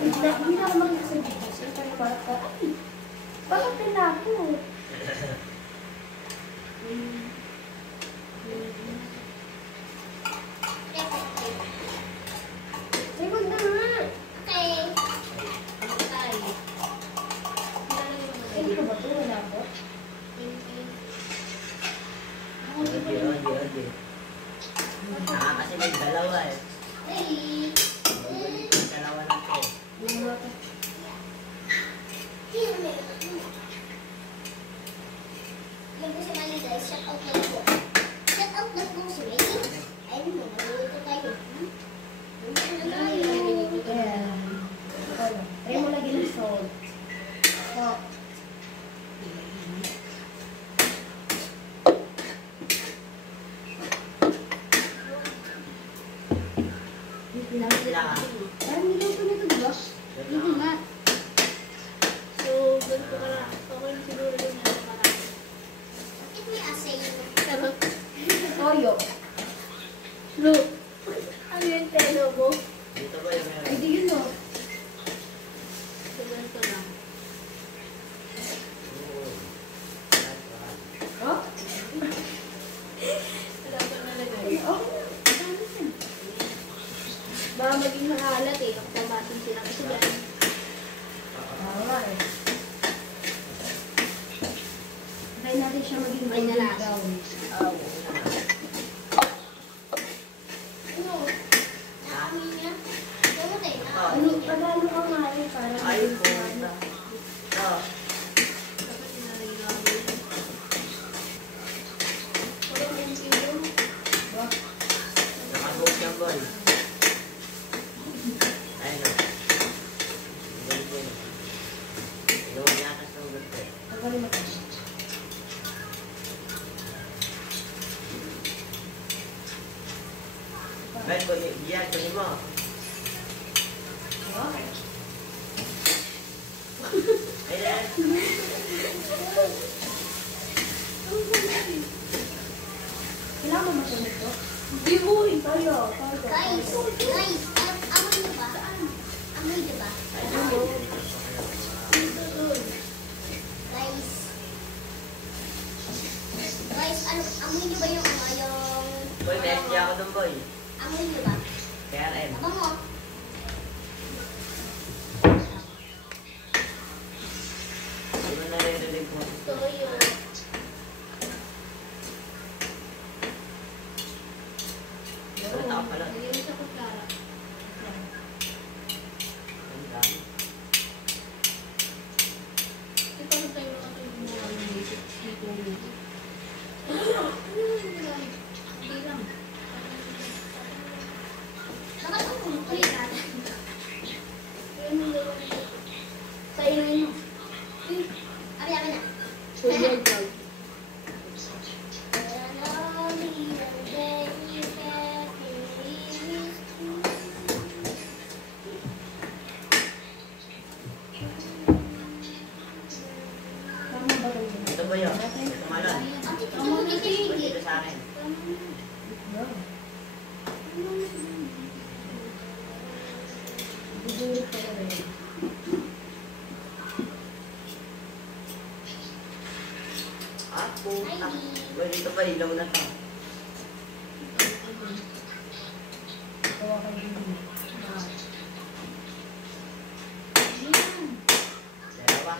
Hindi na ako makikisabit. Bakit pinako? Segunda nga. Okay. Hindi ko ba ito? Wala ko? Hindi. Kasi may dalawa eh. Dalawa lang ko. Yung kasi mali guys, shout out na po. Shout out na po si Ray. Ayun mo, naluluto tayo. Try mo lagi ng salt. Parang niluto nito, diba? Hindi nga. So, doon ko pala. Okay na siguro yung marami. Bakit may asay yun? Toyo. Look. Ano yung telo mo? Dito ba yung meron? Ay, di yun o. Sabihan ko lang. Oh? Wala ko nalagay. Oh. Baka maging mahalat eh. Kapamatin sila kasi dyan. Tama eh. Try natin siya maging Ay, golden nalas. brown. Ano? Nakami niya? Ano tayo? Ano, pagano ka nga eh, parang Ay, puta. Dapat sinalagay lang ako yun. Walang yung kilo. Nakabuk siya boy. Ayun o. Gawin niya ka sa ulit ko. Pagano mo tayo. Ben, diyan, kunin mo. Okay. Ayan. Kailangan mo masunod ito? Hindi mo eh. Toyo. Guys, amoy niyo ba? Amoy niyo ba? Guys, ano, amoy niyo ba yung Boy, messi ako dun boy. amoy niyo ba? Kaya rin. Aba mo. Ano naririnig mo? Toyo. Ano tao pala? Nagiging sa kutsara. Ang dami. Ito na tayo mga dito. Hindi lang. Bakit ang kumpuli natin? Sa inuin mo. Abi na. Toyo brown. Tama ba rin yun? Ito ba yun? Tumalon. Boy, dito sa akin. Bibulot ka na rin. Ah, puta. Boy, dito ba ilaw na to? Gawa ka din. Dalawa.